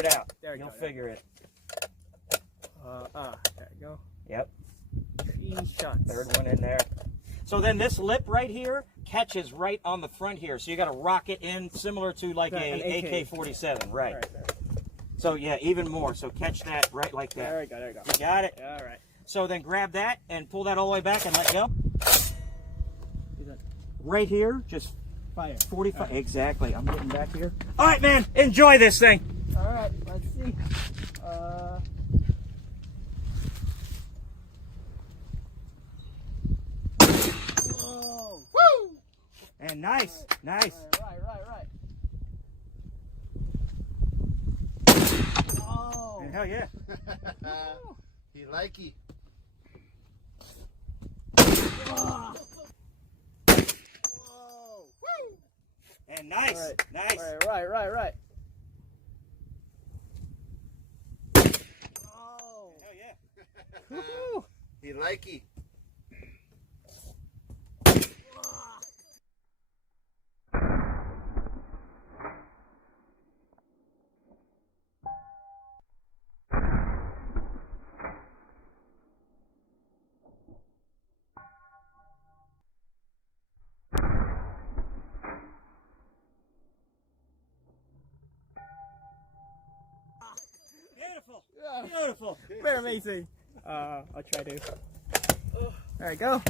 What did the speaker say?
it out. There you You'll go. figure it. There you go. Yep. 3 shots. Third one in there. So then this lip right here catches right on the front here. So you got to rock it in similar to like An a AK-47, right? So yeah, even more. So catch that right like that. There you go. There you go. You got it? All right. So then grab that and pull that all the way back and let go. Right here, just Fire. 45. Right. Exactly. I'm getting back here. All right, man. Enjoy this thing. All right. Let's see. Whoa. Woo! And nice. Nice. Right. Oh. And hell yeah. He likey. Oh. Whoa. Woo! And nice. Right. Nice. Right. Oh. Hell yeah. Woo. He likey. Beautiful. Yeah. Beautiful. Very amazing. I'll try to. There you go.